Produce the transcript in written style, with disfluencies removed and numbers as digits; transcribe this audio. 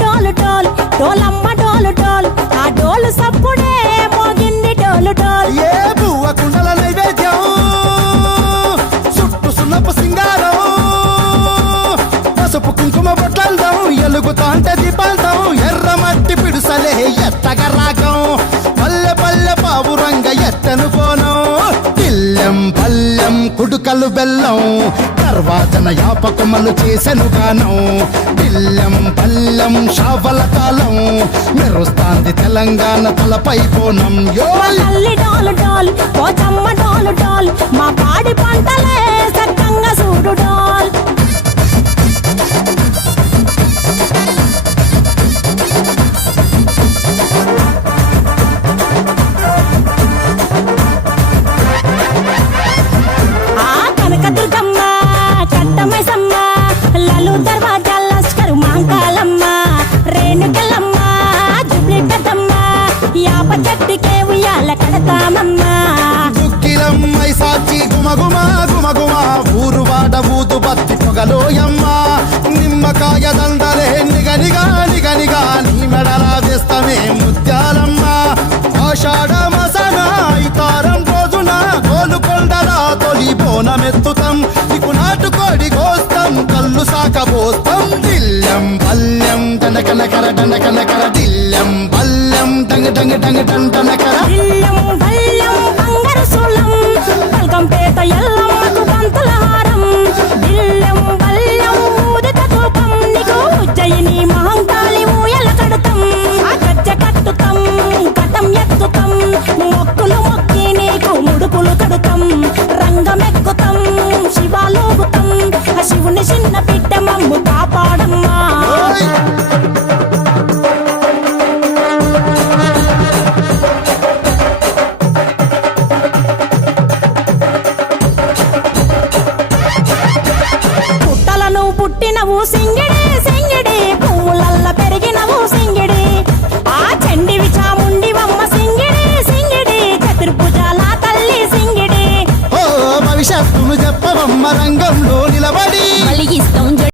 డోలు డోలు డోలమ్మ డోలు డోలు ఆ డోలు సప్పుడే మోగింది డోలు డోలు ఏ బువ్వ కుండల నైవేద్యం చుట్టు సున్నపు సింగారం పసుపు కుంకుమ బొట్లందం ఎలుగుతాంటే దీపాంతం ఎర్రమట్టి పిడుసలే ఎత్తగ రాగం పల్లె పల్లె పావురంగ ఎత్తను కోనం తిల్లెం పల్లెం కుడుకలు బెల్లం తర్వాతన యాపకమలు చేసెను గానం తిల్లెం పల్లెం షావల కాలం మెరుస్తాంది తెలంగాణ తలపై కోణం తల్లి డోలు డోలు పోచమ్మ డోలు డోలు మా పాడి పంటలే సక్కంగా చూడు డోల్ కనకదుర్గమ్మ కట్టమైసమ్మ లలు దర్వాజా లస్కరు మాంకాలమ్మ రేణుకలమ్మ జుబ్లి పెద్దమ్మ యాప చెట్టుకే ఉయ్యాల కడతామమ్మ దుక్కిలమ్మై సాచి గుమగుమ గుమగుమ ఊరు వాడ ఊదు బత్తి పొగలోయమ్మ నిమ్మకాయ దండలే నిగనిగా నిగనిగా నీ మెడలా వేస్తమే ముత్యాలమ్మ ఆషాఢ మసన ఇతారం రోజున గోలుకొండలా తొలి బోనమెత్తుతాం నీకు నాటుకోడి కోస్తాం కళ్ళు సాకబోస్తాం దిల్లెం పల్లెం దండకనకర దండకనకర దిల్లెం పల్లెం డంగ డంగ డంగ డండనకర ఇల్లం బల్లం బంగారు సోళం పల్కంపేట ఎల్లమ్మకు పంతుల హారం ఇల్లం బల్లం ఊదిత ధూపం నీకు ఉజ్జయిని మహంకాళి ఊయల కడుతాం ఆ గజ్జ కట్టుతాం కటం ఎత్తుతాం మొక్కులు మొక్కి నీకు ముడుపులు కడుతాం రంగమెక్కుతాం శివాలోగుతాం ఆ శివుని చిన్న బిడ్డ మమ్ము కాపాడమ్మా